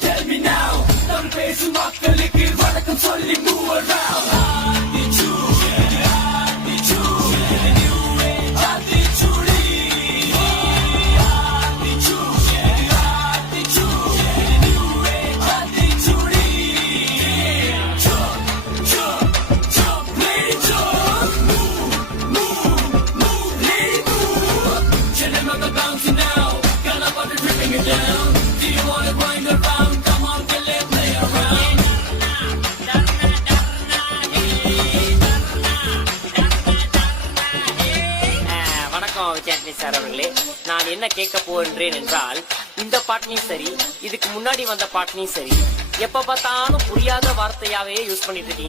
Tell me now, don't face மக்களுக்கு வணக்கம் சொல்லி move around. சார் அவர்களே, நான் என்ன கேட்க போகின்றேன் என்றால், இந்த பாட்டினையும் சரி, இதுக்கு முன்னாடி வந்த பாட்டினையும் சரி, எப்ப பார்த்தாலும் புரியாத வார்த்தையாவே யூஸ் பண்ணிட்டு இருக்கீங்க.